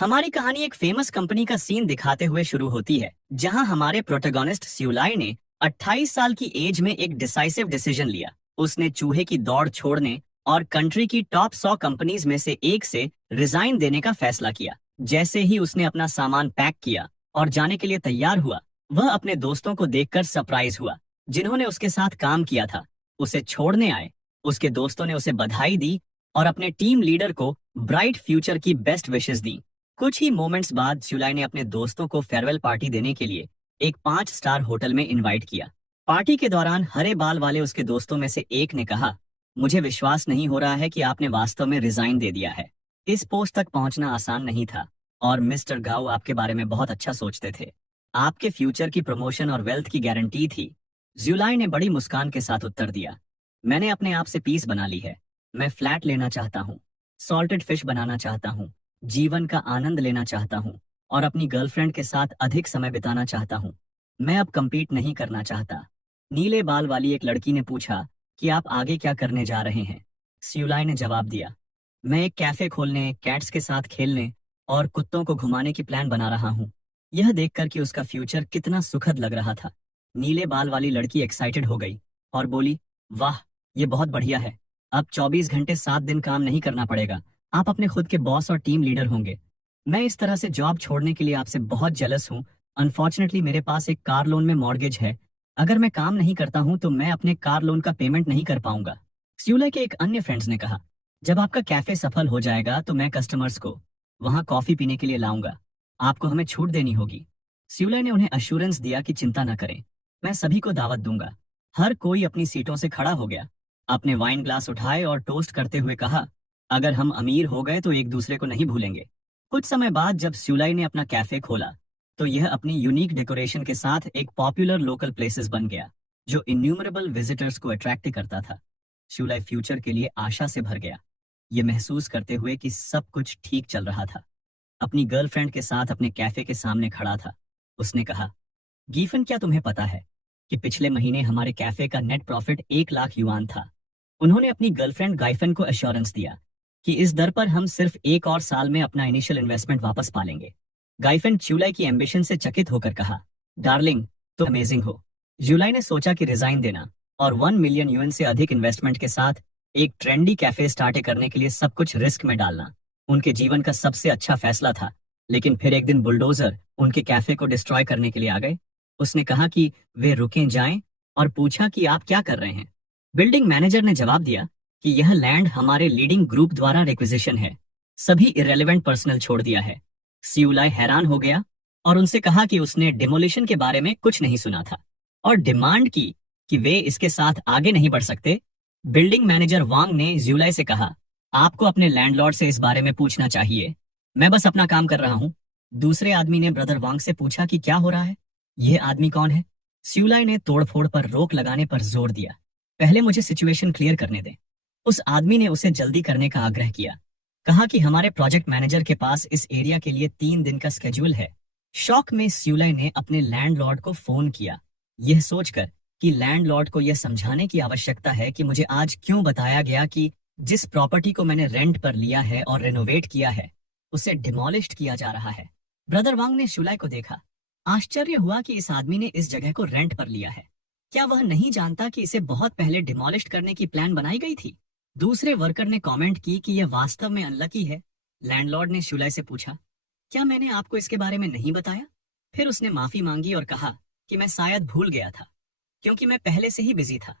हमारी कहानी एक फेमस कंपनी का सीन दिखाते हुए शुरू होती है, जहां हमारे प्रोटोगोनिस्ट स्यूलाई ने 28 साल की एज में एक डिसाइसिव डिसीजन लिया। उसने चूहे की दौड़ छोड़ने और कंट्री की टॉप 100 कंपनीज में से एक से रिजाइन देने का फैसला किया। जैसे ही उसने अपना सामान पैक किया और जाने के लिए तैयार हुआ, वह अपने दोस्तों को देखकर सरप्राइज हुआ, जिन्होंने उसके साथ काम किया था। उसे छोड़ने आए। उसके दोस्तों ने उसे बधाई दी और अपने टीम लीडर को ब्राइट फ्यूचर की बेस्ट विशेस दी। कुछ ही मोमेंट्स बाद जुलाई ने अपने दोस्तों को फेयरवेल पार्टी देने के लिए एक 5 स्टार होटल में इनवाइट किया। पार्टी के दौरान हरे बाल वाले उसके दोस्तों में से एक ने कहा, मुझे विश्वास नहीं हो रहा है कि आपने वास्तव में रिजाइन दे दिया है। इस पोस्ट तक पहुंचना आसान नहीं था और मिस्टर गाओ आपके बारे में बहुत अच्छा सोचते थे। आपके फ्यूचर की प्रमोशन और वेल्थ की गारंटी थी। जुलाई ने बड़ी मुस्कान के साथ उत्तर दिया, मैंने अपने आप से पीस बना ली है। मैं फ्लैट लेना चाहता हूँ, सॉल्टेड फिश बनाना चाहता हूँ, जीवन का आनंद लेना चाहता हूँ और अपनी गर्लफ्रेंड के साथ अधिक समय बिताना चाहता हूँ। मैं अब कंपीट नहीं करना चाहता। नीले बाल वाली एक लड़की ने पूछा कि आप आगे क्या करने जा रहे हैं। स्यूलाई ने जवाब दिया, मैं एक कैफे खोलने, कैट्स के साथ खेलने और कुत्तों को घुमाने की प्लान बना रहा हूँ। यह देखकर कि उसका फ्यूचर कितना सुखद लग रहा था, नीले बाल वाली लड़की एक्साइटेड हो गई और बोली, वाह, ये बहुत बढ़िया है। अब 24 घंटे 7 दिन काम नहीं करना पड़ेगा। आप अपने खुद के बॉस और टीम लीडर होंगे। मैं इस तरह से जॉब छोड़ने के लिए आपसे बहुत जेलस हूँ। अनफॉर्चुनेटली मेरे पास एक कार लोन में मॉर्गेज है। अगर मैं काम नहीं करता हूँ तो मैं अपने कार लोन का पेमेंट नहीं कर पाऊंगा। स्यूले के एक अन्य फ्रेंड्स ने कहा, जब आपका कैफे सफल हो जाएगा तो मैं कस्टमर्स को वहां कॉफी पीने के लिए लाऊंगा। आपको हमें छूट देनी होगी। स्यूले ने उन्हें अश्योरेंस दिया कि चिंता न करें, मैं सभी को दावत दूंगा। हर कोई अपनी सीटों से खड़ा हो गया, अपने वाइन ग्लास उठाए और टोस्ट करते हुए कहा, अगर हम अमीर हो गए तो एक दूसरे को नहीं भूलेंगे। कुछ समय बाद जब स्यूलाई ने अपना कैफे खोला तो यह अपनी यूनिक डेकोरेशन के साथ एक पॉपुलर लोकल प्लेसेस बन गया, जो इन्यूमरेबल विजिटर्स को अट्रैक्ट करता था। स्यूलाई फ्यूचर के लिए आशा से भर गया, ये महसूस करते हुए कि सब कुछ ठीक चल रहा था। अपनी गर्लफ्रेंड के साथ अपने कैफे के सामने खड़ा था। उसने कहा, गीफन, क्या तुम्हें पता है कि पिछले महीने हमारे कैफे का नेट प्रॉफिट 1 लाख युआन था। उन्होंने अपनी गर्लफ्रेंड गाइफन को एश्योरेंस दिया कि इस दर पर हम सिर्फ 1 और साल में अपना इनिशियल इन्वेस्टमेंट वापस पा लेंगे। गाइफन च्यूलाई की एम्बिशन से चकित होकर कहा, डार्लिंग, तो अमेजिंग हो। जुलाई ने सोचा कि रिजाइन देना और 1 मिलियन युएन से अधिक इन्वेस्टमेंट के साथ एक ट्रेंडी कैफे स्टार्ट करने के लिए सब कुछ रिस्क में डालना उनके जीवन का सबसे अच्छा फैसला था। लेकिन फिर एक दिन बुलडोजर उनके कैफे को डिस्ट्रॉय करने के लिए आ गए। उसने कहा कि वे रुके जाएं और पूछा कि आप क्या कर रहे हैं। बिल्डिंग मैनेजर ने जवाब दिया कि यह लैंड हमारे लीडिंग ग्रुप द्वारा रिक्विजिशन है। सभी इरेलीवेंट पर्सनल छोड़ दिया है। स्यूलाई हैरान हो गया और उनसे कहा कि उसने डिमोलिशन के बारे में कुछ नहीं सुना था और डिमांड की कि वे इसके साथ आगे नहीं बढ़ सकते। बिल्डिंग मैनेजर वांग ने ज्यूलाई से कहा, आपको अपने लैंडलॉर्ड से इस बारे में पूछना चाहिए, मैं बस अपना काम कर रहा हूँ। दूसरे आदमी ने ब्रदर वांग से पूछा कि क्या हो रहा है, यह आदमी कौन है। स्यूलाई ने तोड़फोड़ पर रोक लगाने पर जोर दिया, पहले मुझे सिचुएशन क्लियर करने दें। उस आदमी ने उसे जल्दी करने का आग्रह किया, कहा कि हमारे प्रोजेक्ट मैनेजर के पास इस एरिया के लिए 3 दिन का स्केड्यूल है। शॉक में स्यूलाई ने अपने लैंडलॉर्ड को फोन किया, यह सोचकर कि लैंडलॉर्ड को यह समझाने की आवश्यकता है कि मुझे आज क्यों बताया गया कि जिस प्रॉपर्टी को मैंने रेंट पर लिया है और रेनोवेट किया है उसे डिमोलिश्ड किया जा रहा है। ब्रदर वांग ने स्यूलाई को देखा। आश्चर्य हुआ कि इस आदमी ने इस जगह को रेंट पर लिया है। क्या वह नहीं जानता कि इसे बहुत पहले डिमोलिश करने की प्लान बनाई गई थी। दूसरे वर्कर ने कमेंट की कि यह वास्तव में अनलकी है। लैंडलॉर्ड ने स्यूलाई से पूछा, क्या मैंने आपको इसके बारे में नहीं बताया। फिर उसने माफी मांगी और कहा कि मैं शायद भूल गया था, क्योंकि मैं पहले से ही बिजी था।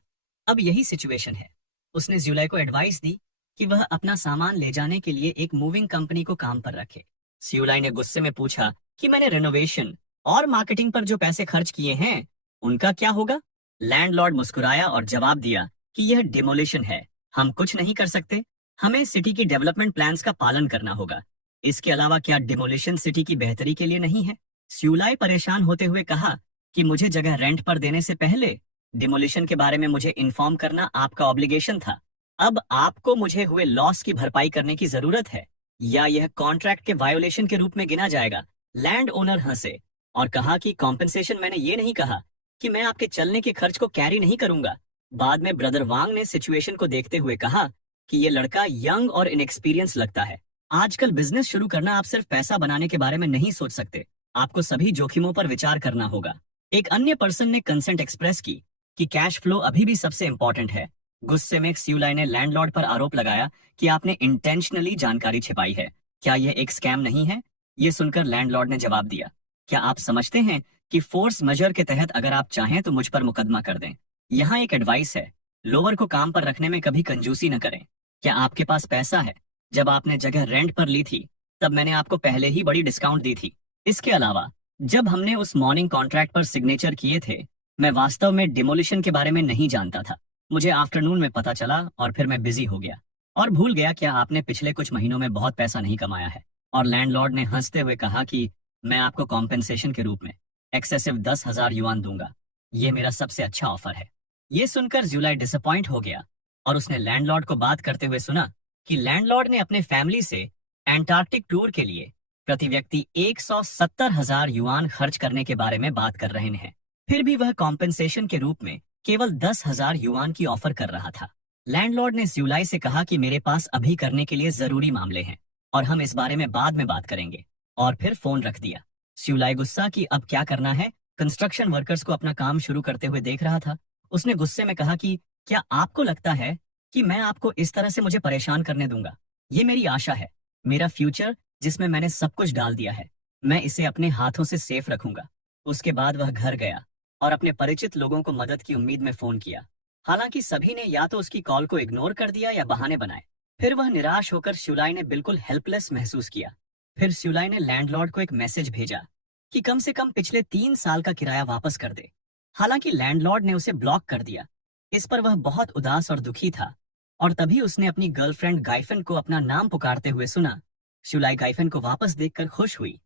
अब यही सिचुएशन है। उसने ज्यूलाई को एडवाइस दी कि वह अपना सामान ले जाने के लिए एक मूविंग कंपनी को काम पर रखे। स्यूलाई ने गुस्से में पूछा कि मैंने रेनोवेशन और मार्केटिंग पर जो पैसे खर्च किए हैं उनका क्या होगा। लैंडलॉर्ड मुस्कुराया और जवाब दिया कि यह डिमोलिशन है, हम कुछ नहीं कर सकते। हमें सिटी की डेवलपमेंट प्लान्स का पालन करना होगा। इसके अलावा क्या डिमोलिशन सिटी की बेहतरी के लिए नहीं है। स्यूलाई परेशान होते हुए कहा कि मुझे जगह रेंट पर देने से पहले डिमोलिशन के बारे में मुझे इन्फॉर्म करना आपका ऑब्लिगेशन था। अब आपको मुझे हुए लॉस की भरपाई करने की जरूरत है या यह कॉन्ट्रैक्ट के वायोलेशन के रूप में गिना जाएगा। लैंड ओनर हंसे और कहा कि कॉम्पेंसेशन, मैंने ये नहीं कहा कि मैं आपके चलने के खर्च को कैरी नहीं करूंगा। बाद में ब्रदर वांग ने सिचुएशन को देखते हुए कहा कि ये लड़का यंग और इनएक्सपीरियंस लगता है, आजकल बिजनेस शुरू करना आप सिर्फ पैसा बनाने के बारे में नहीं सोच सकते, आपको सभी जोखिमों पर विचार करना होगा। एक अन्य पर्सन ने कंसेंट एक्सप्रेस की कि कैश फ्लो अभी भी सबसे इंपॉर्टेंट है। गुस्से में सियुलाई ने लैंडलॉर्ड पर आरोप लगाया कि आपने इंटेंशनली जानकारी छिपाई है। क्या यह एक स्कैम नहीं है? ये सुनकर लैंडलॉर्ड ने जवाब दिया, क्या आप समझते हैं कि फोर्स मेजर के तहत अगर आप चाहें तो मुझ पर मुकदमा कर दें। यहाँ एक एडवाइस है, लोअर को काम पर रखने में कभी कंजूसी न करें। क्या आपके पास पैसा है? जब आपने जगह रेंट पर ली थी तब मैंने आपको पहले ही बड़ी डिस्काउंट दी थी। इसके अलावा जब हमने उस मॉर्निंग कॉन्ट्रैक्ट पर सिग्नेचर किए थे, मैं वास्तव में डिमोलिशन के बारे में नहीं जानता था। मुझे आफ्टरनून में पता चला और फिर मैं बिजी हो गया और भूल गया क्या आपने पिछले कुछ महीनों में बहुत पैसा नहीं कमाया है। और लैंडलॉर्ड ने हंसते हुए कहा कि मैं आपको कॉम्पेंसेशन के रूप में एक्सेसिव 10,000 युआन दूंगा। ये मेरा सबसे अच्छा ऑफर है। ये सुनकर ज्यूलाई डिसअपॉइंट हो गया और उसने लैंडलॉर्ड को बात करते हुए सुना कि लैंडलॉर्ड ने अपने फैमिली से एंटार्क्टिक टूर के लिए प्रति व्यक्ति 170,000 युआन खर्च करने के बारे में बात कर रहे हैं। फिर भी वह कॉम्पेंसेशन के रूप में केवल 10,000 युआन की ऑफर कर रहा था। लैंडलॉर्ड ने ज्यूलाई से कहा कि मेरे पास अभी करने के लिए जरूरी मामले हैं और हम इस बारे में बाद में बात करेंगे, और फिर फोन रख दिया। ज्यूलाई गुस्सा कि अब क्या करना है, कंस्ट्रक्शन वर्कर्स को अपना काम शुरू करते हुए देख रहा था। उसने गुस्से में कहा कि क्या आपको लगता है कि मैं आपको इस तरह से मुझे परेशान करने दूंगा? ये मेरी आशा है, मेरा फ्यूचर जिसमें मैंने सब कुछ डाल दिया है, मैं इसे अपने हाथों से सेफ रखूंगा। उसके बाद वह घर गया और अपने परिचित लोगों को मदद की उम्मीद में फोन किया। हालांकि सभी ने या तो उसकी कॉल को इग्नोर कर दिया या बहाने बनाए। फिर वह निराश होकर शिवलाई ने बिल्कुल हेल्पलेस महसूस किया। फिर शिवलाई ने लैंडलॉर्ड को एक मैसेज भेजा कि कम से कम पिछले 3 साल का किराया वापस कर दे। हालांकि लैंडलॉर्ड ने उसे ब्लॉक कर दिया। इस पर वह बहुत उदास और दुखी था और तभी उसने अपनी गर्लफ्रेंड गाइफन को अपना नाम पुकारते हुए सुना। शिवलाई गाइफन को वापस देखकर खुश हुई।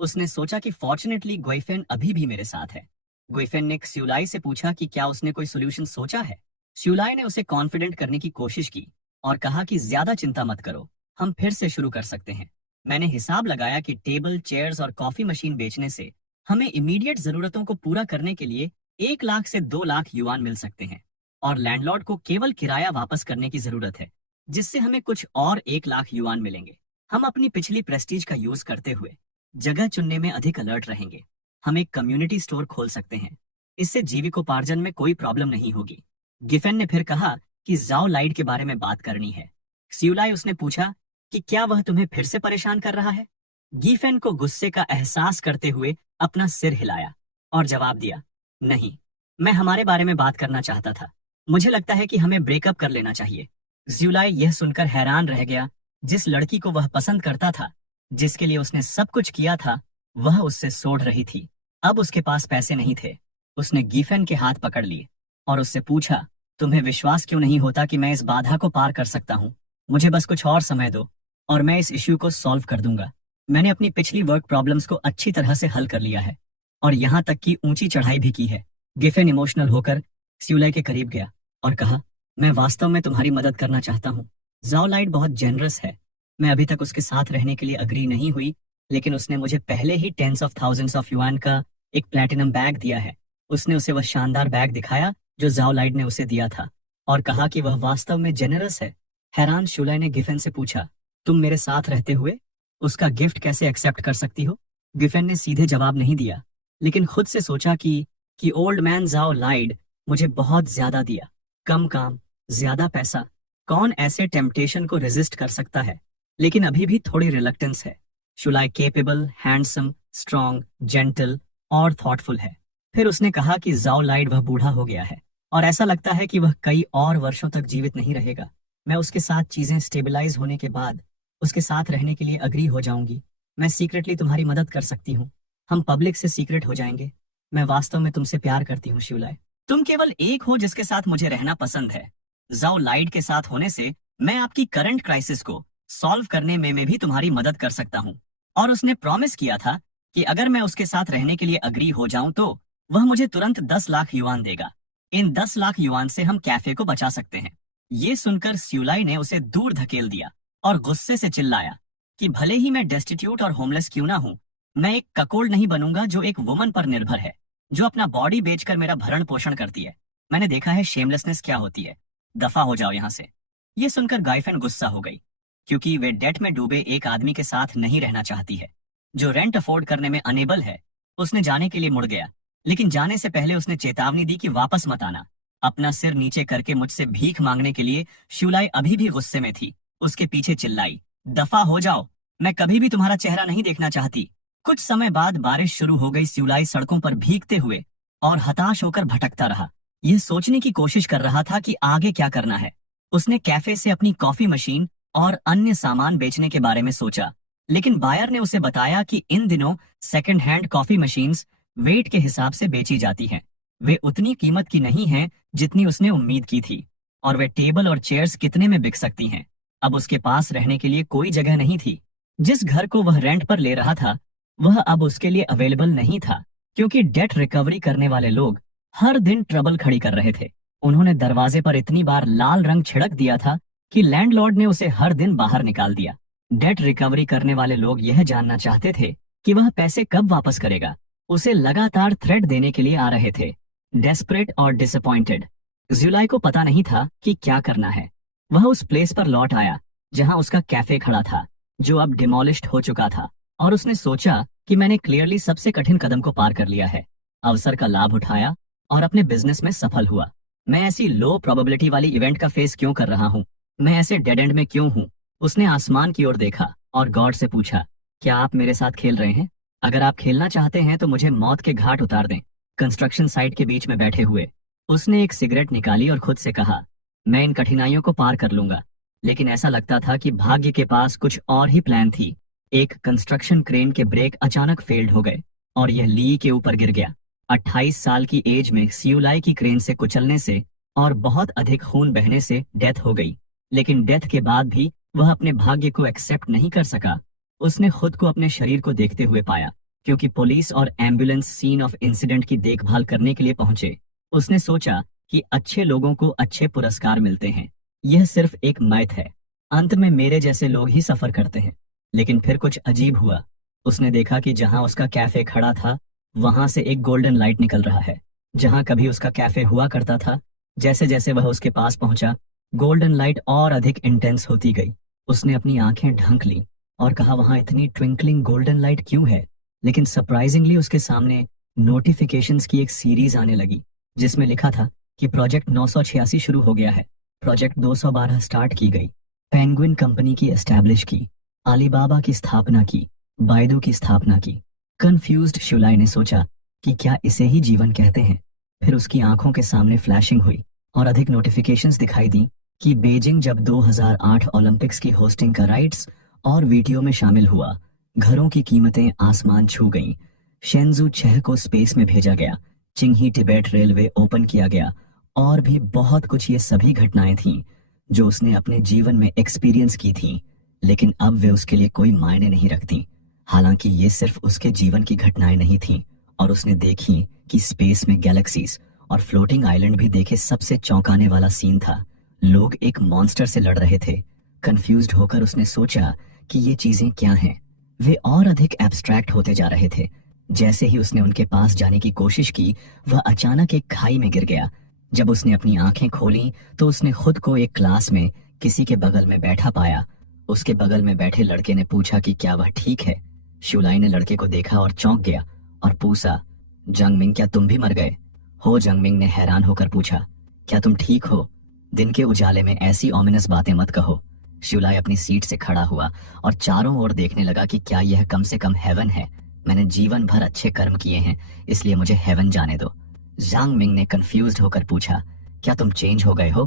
उसने सोचा कि फॉर्चुनेटली गाइफन अभी भी मेरे साथ है। गाइफन ने शिवलाई से पूछा कि क्या उसने कोई सोल्यूशन सोचा है। शिवलाई ने उसे कॉन्फिडेंट करने की कोशिश की और कहा कि ज्यादा चिंता मत करो, हम फिर से शुरू कर सकते हैं। मैंने हिसाब लगाया कि टेबल, चेयर्स और कॉफी मशीन बेचने से हमें इमीडिएट जरूरतों को पूरा करने के लिए 1 लाख से 2 लाख युआन मिल सकते हैं और लैंडलॉर्ड को केवल किराया वापस करने की जरूरत है, जिससे हमें कुछ और 1 लाख युआन मिलेंगे। हम अपनी पिछली प्रेस्टीज का यूज करते हुए जगह चुनने में अधिक अलर्ट रहेंगे। हम एक कम्युनिटी स्टोर खोल सकते हैं, इससे जीविकोपार्जन में कोई प्रॉब्लम नहीं होगी। गिफेन ने फिर कहा कि जाओ लाइट के बारे में बात करनी है। सियुलाई उसने पूछा कि क्या वह तुम्हें फिर से परेशान कर रहा है। गिफेन को गुस्से का एहसास करते हुए अपना सिर हिलाया और जवाब दिया, नहीं, मैं हमारे बारे में बात करना चाहता था। मुझे लगता है कि हमें ब्रेकअप कर लेना चाहिए। ज्यूलाई यह सुनकर हैरान रह गया। जिस लड़की को वह पसंद करता था, जिसके लिए उसने सब कुछ किया था, वह उससे सोड़ रही थी। अब उसके पास पैसे नहीं थे। उसने गिफेन के हाथ पकड़ लिए और उससे पूछा, तुम्हें विश्वास क्यों नहीं होता कि मैं इस बाधा को पार कर सकता हूँ? मुझे बस कुछ और समय दो और मैं इस इश्यू को सॉल्व कर दूंगा। मैंने अपनी पिछली वर्क प्रॉब्लम्स को अच्छी तरह से हल कर लिया है और यहाँ तक कि ऊंची चढ़ाई भी की है। गिफेन इमोशनल होकर सियुलाई के करीब गया और कहा, मैं वास्तव में तुम्हारी मदद करना चाहता हूँ। जाओ लाइट बहुत जेनरस है। मैं अभी तक उसके साथ रहने के लिए अग्री नहीं हुई, लेकिन उसने मुझे पहले ही tens of thousands of yuan का एक प्लैटिनम बैग दिया है। उसने उसे वह शानदार बैग दिखाया जो जाओ लाइट ने उसे दिया था और कहा कि वह वास्तव में जेनरस है। हैरान शियुलाई ने गिफेन से पूछा, तुम मेरे साथ रहते हुए उसका गिफ्ट कैसे एक्सेप्ट कर सकती हो? गिफेन ने सीधे जवाब नहीं दिया, लेकिन खुद से सोचा कि ओल्ड मैन जाओ लाइड मुझे बहुत ज्यादा दिया। कम काम, ज्यादा पैसा, कौन ऐसे टेम्पटेशन को रेजिस्ट कर सकता है? लेकिन अभी भी थोड़ी रिलक्टेंस है। शियुलाई केपेबल, हैंडसम, स्ट्रॉन्ग, जेंटल और थॉटफुल है। फिर उसने कहा कि जाओ लाइड वह बूढ़ा हो गया है और ऐसा लगता है कि वह कई और वर्षों तक जीवित नहीं रहेगा। मैं उसके साथ चीजें स्टेबलाइज होने के बाद उसके साथ रहने के लिए अग्री हो जाऊंगी। मैं सीक्रेटली तुम्हारी मदद कर सकती हूँ। हम पब्लिक से सीक्रेट हो जाएंगे। मैं वास्तव में तुमसे प्यार करती हूँ शियुलाई। तुम केवल एक हो जिसके साथ मुझे रहना पसंद है। जाओ लाइट के साथ होने से मैं आपकी करंट क्राइसिस को सॉल्व करने में भी तुम्हारी मदद कर सकता हूँ। और उसने प्रॉमिस किया था कि अगर मैं उसके साथ रहने के लिए अग्री हो जाऊं तो वह मुझे तुरंत 10 लाख युआन देगा। इन 10 लाख युआन से हम कैफे को बचा सकते हैं। ये सुनकर सियुलाई ने उसे दूर धकेल दिया और गुस्से से चिल्लाया कि भले ही मैं डेस्टिट्यूट और होमलेस क्यों ना हूं, मैं एक ककोल्ड नहीं बनूंगा जो एक वुमन पर निर्भर है, जो अपना बॉडी बेचकर मेरा भरण पोषण करती है। मैंने देखा है शेमलेसनेस क्या होती है। दफा हो जाओ यहाँ से। ये सुनकर गाइफेन गुस्सा हो गई क्योंकि वे डेट में डूबे एक आदमी के साथ नहीं रहना चाहती है जो रेंट अफोर्ड करने में अनेबल है। उसने जाने के लिए मुड़ गया, लेकिन जाने से पहले उसने चेतावनी दी कि वापस मत आना। अपना सिर नीचे करके मुझसे भीख मांगने के लिए शिवलाई अभी भी गुस्से में थी। उसके पीछे चिल्लाई, दफा हो जाओ, मैं कभी भी तुम्हारा चेहरा नहीं देखना चाहती। कुछ समय बाद बारिश शुरू हो गई। शिवलाई सड़कों पर भीगते हुए और हताश होकर भटकता रहा। यह सोचने की कोशिश कर रहा था कि आगे क्या करना है। उसने कैफे से अपनी कॉफी मशीन और अन्य सामान बेचने के बारे में सोचा, लेकिन बायर ने उसे बताया कि इन दिनों second hand coffee machines weight के हिसाब से बेची जाती हैं। वे उतनी कीमत की नहीं हैं जितनी उसने उम्मीद की थी, और वे टेबल और चेयर्स कितने में बिक सकती हैं। अब उसके पास रहने के लिए कोई जगह नहीं थी। जिस घर को वह रेंट पर ले रहा था वह अब उसके लिए अवेलेबल नहीं था, क्योंकि डेट रिकवरी करने वाले लोग हर दिन ट्रबल खड़ी कर रहे थे। उन्होंने दरवाजे पर इतनी बार लाल रंग छिड़क दिया था कि लैंडलॉर्ड ने उसे हर दिन बाहर निकाल दिया। डेट रिकवरी करने वाले लोग यह जानना चाहते थे कि वह पैसे कब वापस करेगा। उसे लगातार थ्रेट देने के लिए आ रहे थे। डेस्परेट और डिसअपॉइंटेड, जुलाई को पता नहीं था कि क्या करना है। वह उस प्लेस पर लौट आया जहां उसका कैफे खड़ा था, जो अब डिमोलिश्ड हो चुका था, और उसने सोचा कि मैंने क्लियरली सबसे कठिन कदम को पार कर लिया है। अवसर का लाभ उठाया और अपने बिजनेस में सफल हुआ। मैं ऐसी लो प्रोबेबिलिटी वाली इवेंट का फेस क्यों कर रहा हूँ? मैं ऐसे डेड एंड में क्यों हूँ? उसने आसमान की ओर देखा और गॉड से पूछा, क्या आप मेरे साथ खेल रहे हैं? अगर आप खेलना चाहते हैं तो मुझे मौत के घाट उतार दें। कंस्ट्रक्शन साइट के बीच में बैठे हुए उसने एक सिगरेट निकाली और खुद से कहा, मैं इन कठिनाइयों को पार कर लूंगा। लेकिन ऐसा लगता था कि भाग्य के पास कुछ और ही प्लान थी। एक कंस्ट्रक्शन क्रेन के ब्रेक अचानक फेल्ड हो गए और यह ली के ऊपर गिर गया। 28 साल की एज में सियुलाई की क्रेन से कुचलने से और बहुत अधिक खून बहने से डेथ हो गई। लेकिन डेथ के बाद भी वह अपने भाग्य को एक्सेप्ट नहीं कर सका। उसने खुद को अपने शरीर को देखते हुए पाया, क्योंकि पुलिस और एम्बुलेंस सीन ऑफ इंसिडेंट की देखभाल करने के लिए पहुंचे। उसने सोचा कि अच्छे लोगों को अच्छे पुरस्कार मिलते हैं। यह सिर्फ एक मैथ है। अंत में मेरे जैसे लोग ही सफर करते हैं। लेकिन फिर कुछ अजीब हुआ। उसने देखा कि जहां उसका कैफे खड़ा था वहां से एक गोल्डन लाइट निकल रहा है। जहां कभी उसका कैफे हुआ करता था, जैसे जैसे वह उसके पास पहुंचा, गोल्डन लाइट और अधिक इंटेंस होती गई। उसने अपनी आंखें ढंक ली और कहा, वहां इतनी ट्विंकलिंग गोल्डन लाइट क्यों है? लेकिन सरप्राइजिंगली उसके सामने नोटिफिकेशंस की एक सीरीज आने लगी, जिसमें लिखा था कि प्रोजेक्ट 986 शुरू हो गया है, प्रोजेक्ट 212 स्टार्ट की गई, पेंगुइन कंपनी की एस्टैब्लिश की, अलीबाबा की स्थापना की, बायदू की स्थापना की। कंफ्यूज्ड शिवलाई ने सोचा कि क्या इसे ही जीवन कहते हैं? फिर उसकी आंखों के सामने फ्लैशिंग हुई और अधिक नोटिफिकेशंस दिखाई दी कि बीजिंग जब 2008 ओलंपिक्स की होस्टिंग का राइट्स और वीडियो में शामिल हुआ। घरों की कीमतें आसमान छू गईं। शेंजू 6 को स्पेस में भेजा गया, चिंगही तिबेट रेलवे ओपन किया गया, और भी बहुत कुछ। ये सभी घटनाएं थीं जो उसने अपने जीवन में एक्सपीरियंस की थीं, लेकिन अब वे उसके लिए कोई मायने नहीं रखती। हालांकि ये सिर्फ उसके जीवन की घटनाएं नहीं थीं, और उसने देखी कि स्पेस में गैलेक्सीज और फ्लोटिंग आइलैंड भी देखे। सबसे चौंकाने वाला सीन था, लोग एक मॉन्स्टर से लड़ रहे थे। कंफ्यूज्ड होकर उसने सोचा कि ये चीजें क्या हैं। वे और अधिक एब्स्ट्रैक्ट होते जा रहे थे। जैसे ही उसने उनके पास जाने की कोशिश की, वह अचानक एक खाई में गिर गया। जब उसने अपनी आंखें खोली तो उसने खुद को एक क्लास में किसी के बगल में बैठा पाया। उसके बगल में बैठे लड़के ने पूछा कि क्या वह ठीक है। शिवलाई ने लड़के को देखा और चौंक गया और पूछा, जंगमिंग, क्या तुम भी मर गए हो? जंगमिंग ने हैरान होकर पूछा, क्या तुम ठीक हो? दिन के उजाले में ऐसी ऑमिनस बातें मत कहो। शिवलाई अपनी सीट से खड़ा हुआ और चारों ओर देखने लगा कि क्या यह कम से कम हेवन है। मैंने जीवन भर अच्छे कर्म किए हैं, इसलिए मुझे हेवन जाने दो। जांग मिंग ने कंफ्यूज्ड होकर पूछा, क्या तुम चेंज हो गए हो?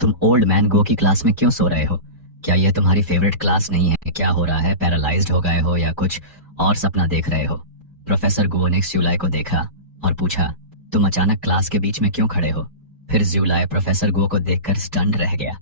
तुम ओल्ड मैन गो की क्लास में क्यों सो रहे हो? क्या यह तुम्हारी फेवरेट क्लास नहीं है? क्या हो रहा है? पैरालाइज्ड हो गए हो या कुछ और सपना देख रहे हो? प्रोफेसर गो ने ज्यूलाई को देखा और पूछा, तुम अचानक क्लास के बीच में क्यों खड़े हो? फिर ज्यूलाई प्रोफेसर गो को देखकर स्टन्ड रह गया,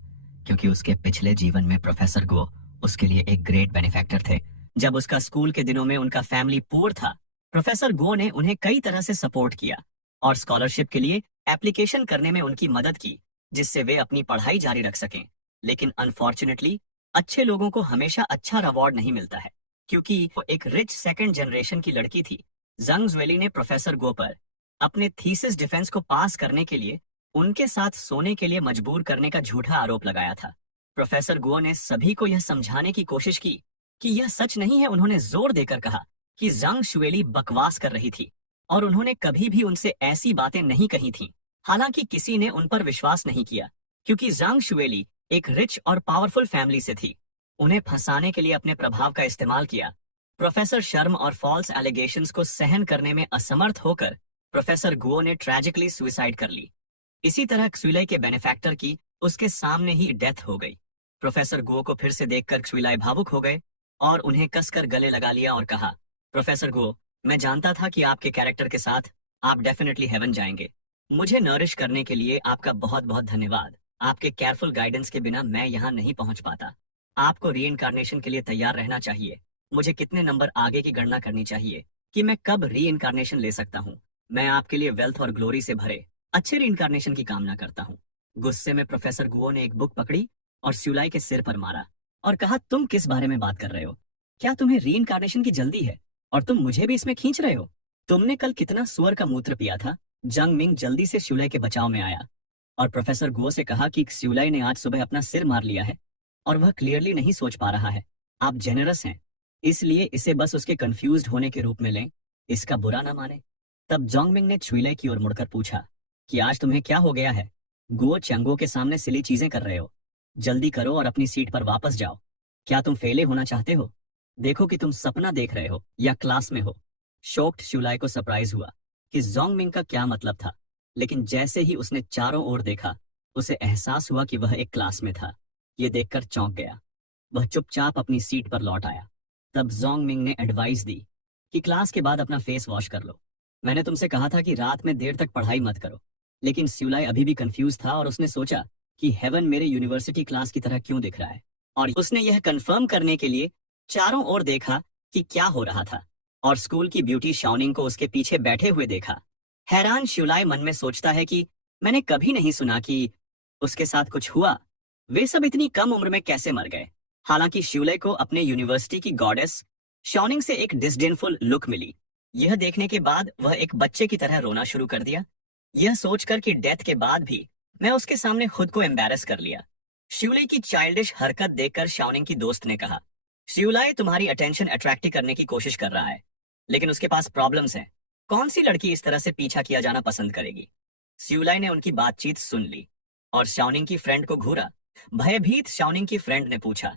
क्योंकि उसके पिछले जीवन में प्रोफेसर गो उसके लिए एक ग्रेट बेनिफैक्टर थे। जब उसका स्कूल के दिनों में उनका फैमिली पुअर था, प्रोफेसर गो ने उन्हें कई तरह से सपोर्ट किया और स्कॉलरशिप के लिए एप्लीकेशन करने में उनकी मदद की, जिससे वे अपनी पढ़ाई जारी रख सकें। लेकिन अनफॉर्चुनेटली अच्छे लोगों को हमेशा अच्छा रिवॉर्ड नहीं मिलता है, क्योंकि वो एक रिच सेकंड जनरेशन की लड़की थी। जंग ज्वेली ने प्रोफेसर गो पर अपने थीसिस डिफेंस को पास करने के लिए उनके साथ सोने के लिए मजबूर करने का झूठा आरोप लगाया था। प्रोफेसर गुओ ने सभी को यह समझाने की कोशिश की कि यह सच नहीं है। उन्होंने जोर देकर कहा कि जांग शुएली बकवास कर रही थी और उन्होंने कभी भी उनसे ऐसी बातें नहीं कही थीं। हालांकि किसी ने उन पर विश्वास नहीं किया क्योंकि जांग शुएली एक रिच और पावरफुल फैमिली से थी। उन्हें फंसाने के लिए अपने प्रभाव का इस्तेमाल किया। प्रोफेसर शर्म और फॉल्स एलिगेशंस को सहन करने में असमर्थ होकर प्रोफेसर गुओ ने ट्रेजिकली सुसाइड कर ली। इसी तरह क्सुइलाई के बेनिफैक्टर की उसके सामने ही डेथ हो गई। प्रोफेसर गुओ को फिर से देखकर क्सुइलाई भावुक हो गए और उन्हें कसकर गले लगा लिया और कहा, प्रोफेसर गुओ, मैं जानता था कि आपके कैरेक्टर के साथ आप डेफिनेटली हेवन जाएंगे। मुझे नरिश करने के लिए आपका बहुत बहुत धन्यवाद। आपके केयरफुल गाइडेंस के बिना मैं यहाँ नहीं पहुंच पाता। आपको रीइंकार्नेशन के लिए तैयार रहना चाहिए। मुझे कितने नंबर आगे की गणना करनी चाहिए कि मैं कब रीइंकार्नेशन ले सकता हूँ। मैं आपके लिए वेल्थ और ग्लोरी से भरे अच्छे रीइंकार्नेशन की कामना करता हूँ। गुस्से में प्रोफेसर गुओ ने एक बुक पकड़ी और स्यूलाई के सिर पर मारा और कहा, तुम किस बारे में बात कर रहे हो? क्या तुम्हें रीइंकार्नेशन की जल्दी है और तुम मुझे भी इसमें खींच रहे हो? तुमने कल कितना सुअर का मूत्र पिया था? जंग मिंग जल्दी से स्यूलाई के बचाव में आया और प्रोफेसर गुओ से कहा कि स्यूलाई ने आज सुबह अपना सिर मार लिया है और वह क्लियरली नहीं सोच पा रहा है। आप जेनरस हैं, इसलिए इसे बस उसके कंफ्यूज्ड होने के रूप में लें, इसका बुरा ना माने। तब जोंगमिंग ने छुइलाई की ओर मुड़कर पूछा कि आज तुम्हें क्या हो गया है? गुओ चंगो के सामने सिली चीजें कर रहे हो। जल्दी करो और अपनी सीट पर वापस जाओ। क्या तुम फेले होना चाहते हो? देखो कि तुम सपना देख रहे हो या क्लास में हो। शॉक्ड शुलाई को सरप्राइज हुआ कि जोंगमिंग का क्या मतलब था, लेकिन जैसे ही उसने चारों ओर देखा उसे एहसास हुआ कि वह एक क्लास में था। ये देखकर चौंक गया। वह चुपचाप अपनी सीट पर लौट आया। तब जोंगमिंग ने एडवाइस दी कि क्लास के बाद अपना फेस वॉश कर लो। मैंने तुमसे कहा था कि रात में देर तक पढ़ाई मत करो। लेकिन स्यूलाई अभी भी कंफ्यूज था और उसने सोचा कि हेवन मेरे यूनिवर्सिटी क्लास की तरह क्यों दिख रहा है, और उसने यह कंफर्म करने के लिए चारों ओर देखा कि क्या हो रहा था और स्कूल की ब्यूटी शाओनिंग को उसके पीछे बैठे हुए देखा। हैरान श्यूलाई मन में सोचता है कि मैंने कभी नहीं सुना कि उसके साथ कुछ हुआ। वे सब इतनी कम उम्र में कैसे मर गए? हालांकि श्यूलाई को अपने यूनिवर्सिटी की गॉडेस शाओनिंग से एक डिसडेनफुल लुक मिली। यह देखने के बाद वह एक बच्चे की तरह रोना शुरू कर दिया, यह सोचकर कि डेथ के बाद भी मैं उसके सामने खुद को एम्बैरस कर लिया। श्यूलाई की चाइल्डिश हरकत देखकर शाओनिंग की दोस्त ने कहा, श्यूलाई तुम्हारी अटेंशन अट्रैक्ट करने की कोशिश कर रहा है, लेकिन उसके पास प्रॉब्लम्स हैं। कौन सी लड़की इस तरह से पीछा किया जाना पसंद करेगी? श्यूलाई ने उनकी बातचीत सुन ली और शाओनिंग की फ्रेंड को घूरा। भयभीत शाओनिंग की फ्रेंड ने पूछा,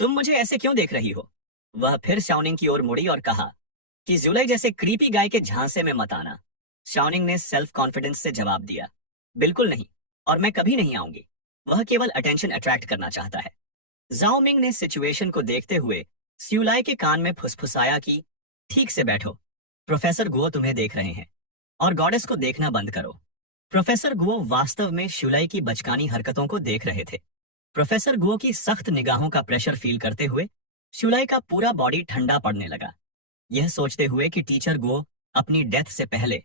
तुम मुझे ऐसे क्यों देख रही हो? वह फिर शाओनिंग की ओर मुड़ी और कहा कि ज़ुलाई जैसे क्रीपी गाय के झांसे में मत आना। शाओनिंग ने सेल्फ कॉन्फिडेंस से जवाब दिया, बिल्कुल नहीं, और मैं कभी नहीं आऊंगी। वह केवल अटेंशन अट्रैक्ट करना चाहता है। जाओ मिंग ने सिचुएशन को देखते हुए स्यूलाई के कान में फुसफुसाया कि ठीक से बैठो, प्रोफेसर गुओ तुम्हें देख रहे हैं और गॉडेस को देखना बंद करो। प्रोफेसर गुओ वास्तव में श्यूलाई की बचकानी हरकतों को देख रहे थे। प्रोफेसर गुओ की सख्त निगाहों का प्रेशर फील करते हुए श्यूलाई का पूरा बॉडी ठंडा पड़ने लगा, यह सोचते हुए कि टीचर गुओ अपनी डेथ से पहले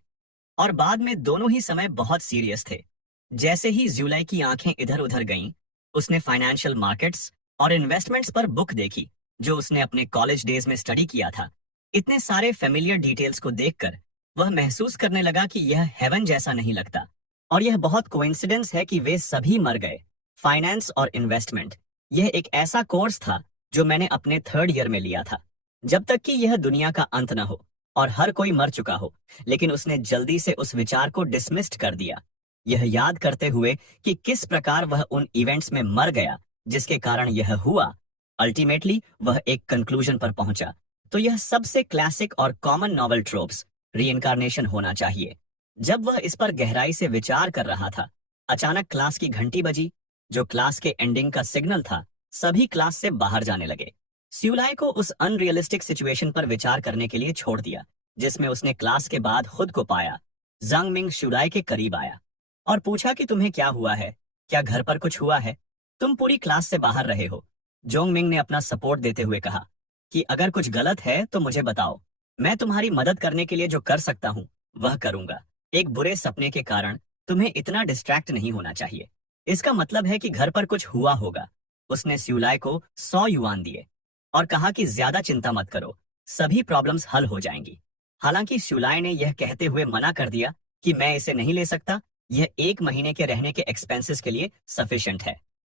और बाद में दोनों ही समय बहुत सीरियस थे। जैसे ही ज़ुलाई की आंखें इधर उधर गईं, उसने फाइनेंशियल मार्केट्स और इन्वेस्टमेंट्स पर बुक देखी जो उसने अपने कॉलेज डेज में स्टडी किया था। इतने सारे फेमिलियर डिटेल्स को देखकर वह महसूस करने लगा कि यह हेवन जैसा नहीं लगता और यह बहुत कोइंसिडेंस है कि वे सभी मर गए। फाइनेंस और इन्वेस्टमेंट, यह एक ऐसा कोर्स था जो मैंने अपने 3rd ईयर में लिया था, जब तक कि यह दुनिया का अंत न हो और हर कोई मर चुका हो। लेकिन उसने जल्दी से उस विचार को डिसमिस्ड कर दिया, यह याद करते हुए कि किस प्रकार वह उन इवेंट्स में मर गया जिसके कारण यह हुआ। अल्टीमेटली वह एक कंक्लूजन पर पहुंचा, तो यह सबसे क्लासिक और कॉमन नॉवल ट्रोप्स रीइंकार्नेशन होना चाहिए। जब वह इस पर गहराई से विचार कर रहा था, अचानक क्लास की घंटी बजी, जो क्लास के एंडिंग का सिग्नल था। सभी क्लास से बाहर जाने लगे। स्यूलाई को उस अनरियलिस्टिक सिचुएशन पर विचार करने के लिए छोड़ दिया जिसमें उसने क्लास के बाद खुद को पाया। जांग मिंग श्यूलाई के करीब आया और पूछा कि तुम्हें क्या हुआ है? क्या घर पर कुछ हुआ है? तुम पूरी क्लास से बाहर रहे हो। जोंग मिंग ने अपना सपोर्ट देते हुए कहा कि अगर कुछ गलत है तो मुझे बताओ, मैं तुम्हारी मदद करने के लिए जो कर सकता हूँ वह करूंगा। एक बुरे सपने के कारण तुम्हें इतना डिस्ट्रैक्ट नहीं होना चाहिए, इसका मतलब है कि घर पर कुछ हुआ होगा। उसने स्यूलाई को 100 युआन दिए और कहा कि ज्यादा चिंता मत करो, सभी प्रॉब्लम्स हल हो जाएंगी। हालांकि स्यूलाई ने यह कहते हुए मना कर दिया कि मैं इसे नहीं ले सकता, यह 1 महीने के रहने के एक्सपेंसेस के लिए सफिशिएंट है।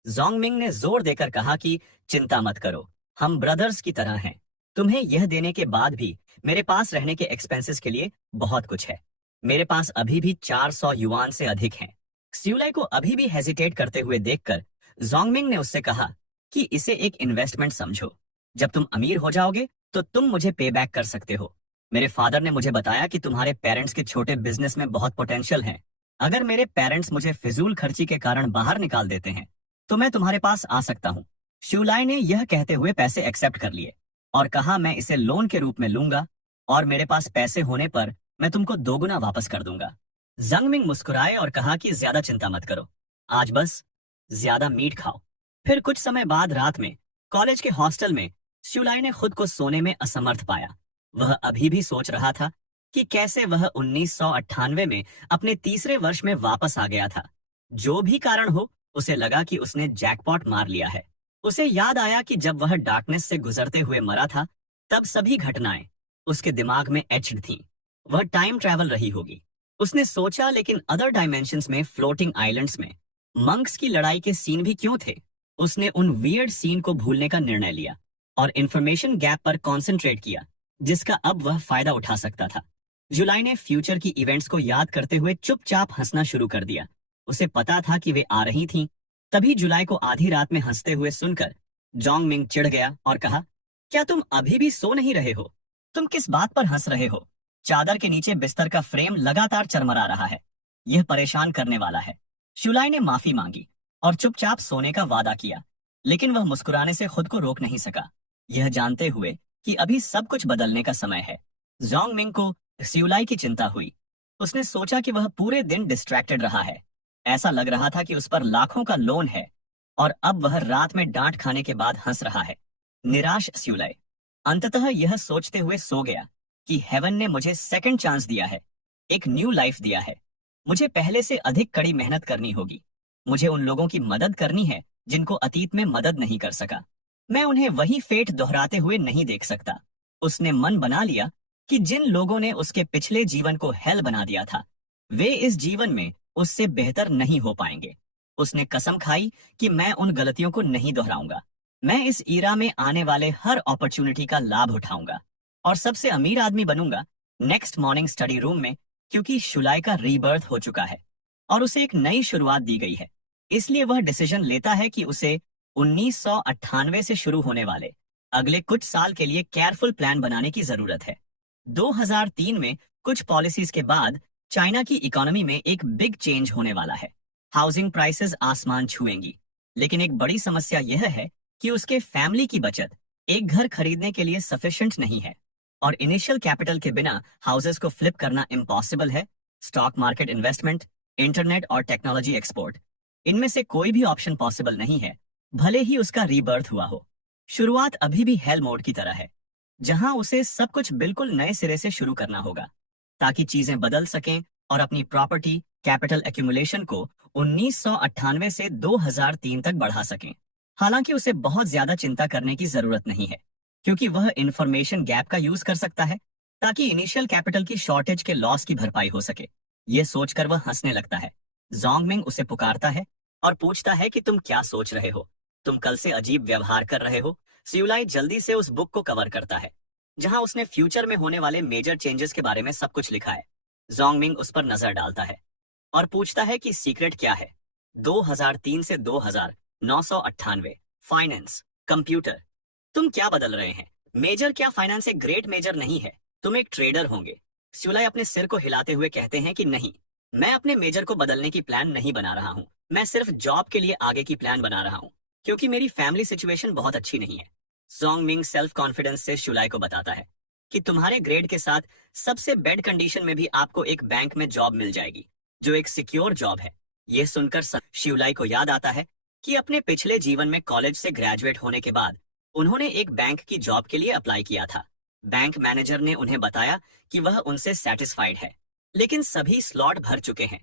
जोंगमिंग ने जोर देकर कहा कि चिंता मत करो, हम ब्रदर्स की तरह हैं। तुम्हें यह देने के बाद भी मेरे पास रहने के एक्सपेंसेस के लिए बहुत कुछ है। मेरे पास अभी भी 400 युआन से अधिक हैं। स्यूलाई को अभी भी हेजिटेट करते हुए देखकर जोंगमिंग ने उससे कहा कि इसे एक इन्वेस्टमेंट समझो। जब तुम अमीर हो जाओगे तो तुम मुझे पे बैक कर सकते हो। मेरे फादर ने मुझे बताया कि तुम्हारे पेरेंट्स के छोटे बिजनेस में बहुत पोटेंशियल है। अगर मेरे पेरेंट्स मुझे फिजूल खर्ची के कारण बाहर निकाल देते हैं तो मैं तुम्हारे पास आ सकता हूँ। शिवलाई ने यह कहते हुए पैसे एक्सेप्ट कर लिए और कहा, मैं इसे लोन के रूप में लूंगा और मेरे पास पैसे होने पर मैं तुमको दोगुना वापस कर दूंगा। जंगमिंग मुस्कुराए और कहा कि ज्यादा चिंता मत करो, आज बस ज्यादा मीट खाओ। फिर कुछ समय बाद रात में कॉलेज के हॉस्टल में शिवलाई ने खुद को सोने में असमर्थ पाया। वह अभी भी सोच रहा था कि कैसे वह 1998 में अपने तीसरे वर्ष में वापस आ गया था। जो भी कारण हो, उसे लगा कि उसने जैकपॉट मार लिया है। उसे याद आया कि जब वह डार्कनेस से गुजरते हुए मरा था तब सभी घटनाएं उसके दिमाग में एच्ड थीं। वह टाइम ट्रैवल रही होगी, उसने सोचा। लेकिन अदर डायमेंशंस में फ्लोटिंग आइलैंड्स में मंक्स की लड़ाई के सीन भी क्यों थे? उसने उन वियर्ड सीन को भूलने का निर्णय लिया और इंफॉर्मेशन गैप पर कॉन्सेंट्रेट किया जिसका अब वह फायदा उठा सकता था। जुलाई ने फ्यूचर की इवेंट्स को याद करते हुए चुपचाप हंसना शुरू कर दिया। उसे पता था कि वे आ रही थीं। तभी जुलाई को आधी रात में हंसते हुए सुनकर जोंगमिंग चिढ़ गया और कहा, क्या तुम अभी भी सो नहीं रहे हो? तुम किस बात पर हंस रहे हो? चादर के नीचे बिस्तर का फ्रेम लगातार चरमरा रहा है। यह परेशान करने वाला है। जुलाई ने माफी मांगी और चुपचाप सोने का वादा किया, लेकिन वह मुस्कुराने से खुद को रोक नहीं सका, यह जानते हुए कि अभी सब कुछ बदलने का समय है। जोंगमिंग को सियुलाई की चिंता हुई। उसने सोचा कि वह पूरे दिन डिस्ट्रैक्टेड रहा है। ऐसा लग रहा था कि उस पर लाखों का लोन है और अब वह रात में डांट खाने के बाद हंस रहा है। निराश सियुलाई अंततः यह सोचते हुए सो गया कि हेवन ने मुझे सेकंड चांस दिया है, एक न्यू लाइफ दिया है। मुझे पहले से अधिक कड़ी मेहनत करनी होगी। मुझे उन लोगों की मदद करनी है जिनको अतीत में मदद नहीं कर सका। मैं उन्हें वही फेट दोहराते हुए नहीं देख सकता। उसने मन बना लिया कि जिन लोगों ने उसके पिछले जीवन को हेल बना दिया था, वे इस जीवन में उससे बेहतर नहीं हो पाएंगे। उसने कसम खाई कि मैं उन गलतियों को नहीं दोहराऊंगा। मैं इस ईरा में आने वाले हर अपॉर्चुनिटी का लाभ उठाऊंगा और सबसे अमीर आदमी बनूंगा नेक्स्ट मॉर्निंग स्टडी रूम में, क्योंकि शुलाई का रीबर्थ हो चुका है और उसे एक नई शुरुआत दी गई है। इसलिए वह डिसीजन लेता है कि उसे 1998 से शुरू होने वाले अगले कुछ साल के लिए केयरफुल प्लान बनाने की जरूरत है। 2003 में कुछ पॉलिसीज के बाद चाइना की इकोनॉमी में एक बिग चेंज होने वाला है। हाउसिंग प्राइसेस आसमान छुएंगी, लेकिन एक बड़ी समस्या यह है कि उसके फैमिली की बचत एक घर खरीदने के लिए सफिशिएंट नहीं है और इनिशियल कैपिटल के बिना हाउसेस को फ्लिप करना इम्पॉसिबल है। स्टॉक मार्केट इन्वेस्टमेंट, इंटरनेट और टेक्नोलॉजी एक्सपोर्ट, इनमें से कोई भी ऑप्शन पॉसिबल नहीं है, भले ही उसका रीबर्थ हुआ हो। शुरुआत अभी भी हेल मोड की तरह है, जहां उसे सब कुछ बिल्कुल नए सिरे से शुरू करना होगा ताकि चीजें बदल सकें और अपनी प्रॉपर्टी कैपिटल एक्यूमुलेशन को 1998 से 2003 तक बढ़ा सकें। हालांकि उसे बहुत ज्यादा चिंता करने की जरूरत नहीं है, क्योंकि वह इंफॉर्मेशन गैप का यूज कर सकता है ताकि इनिशियल कैपिटल की शॉर्टेज के लॉस की भरपाई हो सके। यह सोचकर वह हंसने लगता है। जोंगमिंग उसे पुकारता है और पूछता है कि तुम क्या सोच रहे हो? तुम कल से अजीब व्यवहार कर रहे हो। सियुलाई जल्दी से उस बुक को कवर करता है जहां उसने फ्यूचर में होने वाले मेजर चेंजेस के बारे में सब कुछ लिखा है। जोंगमिंग उस पर नजर डालता है और पूछता है कि सीक्रेट क्या है। 2003 से 2998, फाइनेंस, कंप्यूटर, तुम क्या बदल रहे हैं? मेजर क्या? फाइनेंस एक ग्रेट मेजर नहीं है, तुम एक ट्रेडर होंगे। सियुलाई अपने सिर को हिलाते हुए कहते हैं कि नहीं, मैं अपने मेजर को बदलने की प्लान नहीं बना रहा हूँ। मैं सिर्फ जॉब के लिए आगे की प्लान बना रहा हूँ, क्योंकि मेरी फैमिली सिचुएशन बहुत अच्छी नहीं है। जोंगमिंग सेल्फ कॉन्फिडेंस से शुलाई को बताता है कि तुम्हारे ग्रेड के साथ सबसे बेड कंडीशन में भी आपको एक बैंक में जॉब मिल जाएगी, जो एक सिक्योर जॉब है। यह सुनकर शिवलाई को याद आता है कि अपने पिछले जीवन में कॉलेज से ग्रेजुएट होने के बाद उन्होंने एक बैंक की जॉब के लिए अप्लाई किया था। बैंक मैनेजर ने उन्हें बताया कि वह उनसे सेटिस्फाइड है, लेकिन सभी स्लॉट भर चुके हैं।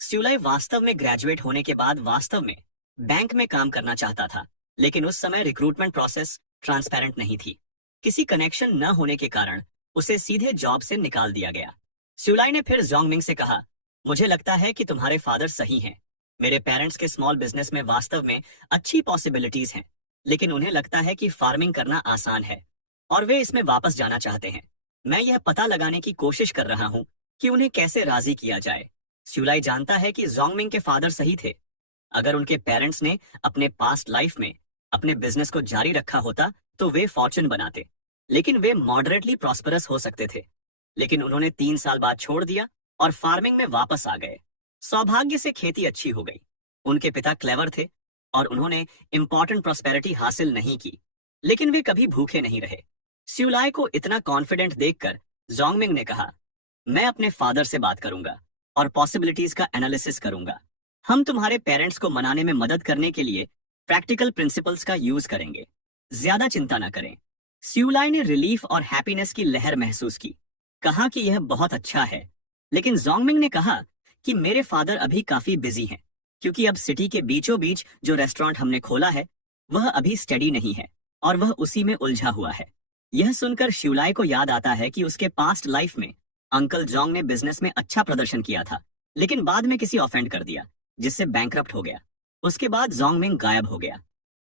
शिवलाई वास्तव में ग्रेजुएट होने के बाद वास्तव में बैंक में काम करना चाहता था, लेकिन उस समय रिक्रूटमेंट प्रोसेस ट्रांसपेरेंट नहीं थी। किसी कनेक्शन न होने के कारण उसे सीधे जॉब से निकाल दिया गया। शिवलाई ने फिर जोंगमिंग से कहा, मुझे लगता है कि तुम्हारे फादर सही हैं। मेरे पेरेंट्स के स्मॉल बिजनेस में वास्तव में अच्छी पॉसिबिलिटीज हैं, लेकिन उन्हें लगता है कि फार्मिंग करना आसान है और वे इसमें वापस जाना चाहते हैं। मैं यह पता लगाने की कोशिश कर रहा हूँ कि उन्हें कैसे राजी किया जाए। स्यूलाई जानता है कि जोंगमिंग के फादर सही थे। अगर उनके पेरेंट्स ने अपने पास्ट लाइफ में अपने बिजनेस को जारी रखा होता तो वे फॉर्चून बनाते, लेकिन वे मॉडरेटली प्रॉस्परस हो सकते थे। लेकिन उन्होंने 3 साल बाद छोड़ दिया और फार्मिंग में वापस आ गए। सौभाग्य से खेती अच्छी हो गई। उनके पिता क्लेवर थे और उन्होंने इंपॉर्टेंट प्रॉस्पेरिटी हासिल नहीं की, लेकिन वे कभी भूखे नहीं रहे। स्यूलाई को इतना कॉन्फिडेंट देखकर जोंगमिंग ने कहा, मैं अपने फादर से बात करूंगा और पॉसिबिलिटीज का एनालिसिस करूंगा। हम तुम्हारे पेरेंट्स को मनाने में मदद करने के लिए प्रैक्टिकल प्रिंसिपल्स का यूज करेंगे। ज्यादा चिंता न करें। स्यूलाई ने रिलीफ और हैप्पीनेस की लहर महसूस की। कहा कि यह बहुत अच्छा है, लेकिन जोंगमिंग ने कहा कि मेरे फादर अभी काफी बिजी हैं, क्योंकि अब सिटी के बीचों बीच जो रेस्टोरेंट हमने खोला है वह अभी स्टडी नहीं है और वह उसी में उलझा हुआ है। यह सुनकर स्यूलाई को याद आता है कि उसके पास्ट लाइफ में अंकल जोंग ने बिजनेस में अच्छा प्रदर्शन किया था, लेकिन बाद में किसी ऑफेंड कर दिया जिससे बैंकरप्ट हो गया। उसके बाद जोंगमिंग गायब हो गया।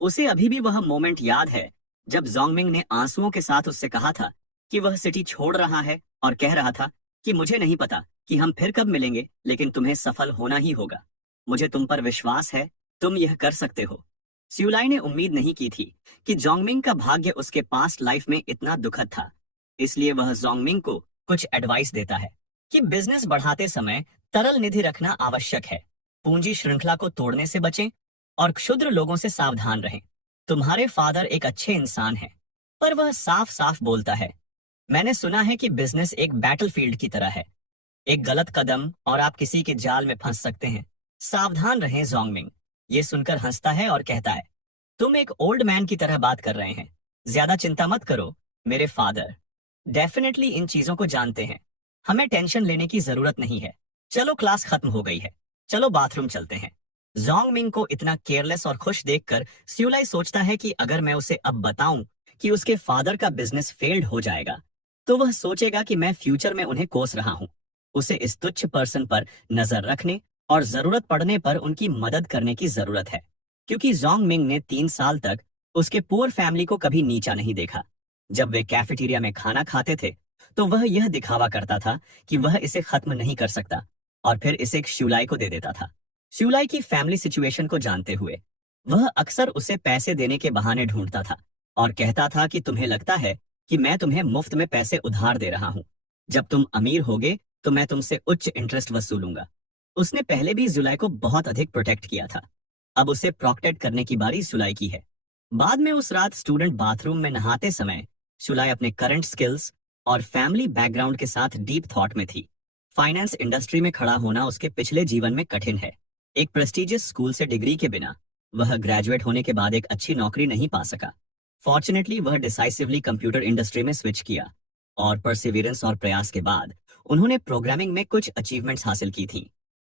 उसे अभी भी वह मोमेंट याद है जब जोंगमिंग ने आंसुओं के साथ उससे कहा था कि वह सिटी छोड़ रहा है और कह रहा था कि मुझे नहीं पता कि हम फिर कब मिलेंगे, लेकिन तुम्हें सफल होना ही होगा। मुझे तुम पर विश्वास है, तुम यह कर सकते हो। स्यूलाई ने उम्मीद नहीं की थी कि जोंगमिंग का भाग्य उसके पास्ट लाइफ में इतना दुखद था, इसलिए वह जोंगमिंग को कुछ एडवाइस देता है कि बिजनेस बढ़ाते समय तरल निधि रखना आवश्यक है, पूंजी श्रृंखला को तोड़ने से बचें और क्षुद्र लोगों से सावधान रहें। तुम्हारे फादर एक अच्छे इंसान हैं, पर वह साफ साफ बोलता है, मैंने सुना है कि बिजनेस एक बैटलफील्ड की तरह है। एक गलत कदम और आप किसी के जाल में फंस सकते हैं। सावधान रहें। जोंगमिंग ये सुनकर हंसता है और कहता है, तुम एक ओल्ड मैन की तरह बात कर रहे हैं। ज्यादा चिंता मत करो, मेरे फादर डेफिनेटली इन चीजों को जानते हैं। हमें टेंशन लेने की जरूरत नहीं है। चलो क्लास खत्म हो गई है, चलो बाथरूम चलते हैं। जोंगमिंग को इतना केयरलेस और खुश देखकर स्यूलाई सोचता है कि अगर मैं उसे अब बताऊं कि उसके फादर का बिजनेस फेल्ड हो जाएगा तो वह सोचेगा कि मैं फ्यूचर में उन्हें कोस रहा हूं। उसे इस तुच्छ पर्सन पर नजर रखने और जरूरत पड़ने पर उनकी मदद करने की जरूरत है, क्योंकि जोंगमिंग ने 3 साल तक उसके पुअर फैमिली को कभी नीचा नहीं देखा। जब वे कैफेटेरिया में खाना खाते थे तो वह यह दिखावा करता था कि वह इसे खत्म नहीं कर सकता और फिर इसे श्यूलाई को दे देता था। श्यूलाई की फैमिली सिचुएशन को जानते हुए वह अक्सर उसे पैसे देने के बहाने ढूंढता था और कहता था कि तुम्हें लगता है कि मैं तुम्हें मुफ्त में पैसे उधार दे रहा हूं। जब तुम अमीर होगे तो मैं तुमसे उच्च इंटरेस्ट वसूलूंगा। उसने पहले भी जुलाई को बहुत अधिक प्रोटेक्ट किया था। अब उसे प्रोटेक्ट करने की बारी जुलाई की है। बाद में उस रात स्टूडेंट बाथरूम में नहाते समय जुलाई अपने करंट स्किल्स और फैमिली बैकग्राउंड के साथ डीप थॉट में थी। फाइनेंस इंडस्ट्री में खड़ा होना उसके पिछले जीवन में कठिन है। एक प्रेस्टिजियस स्कूल से डिग्री के बिना वह ग्रेजुएट होने के बाद एक अच्छी नौकरी नहीं पा सका। फॉर्चुनेटली वह डिसाइसिवली कंप्यूटर इंडस्ट्री में स्विच किया और परसिवियरेंस और प्रयास के बाद उन्होंने प्रोग्रामिंग में कुछ अचीवमेंट्स हासिल की थी।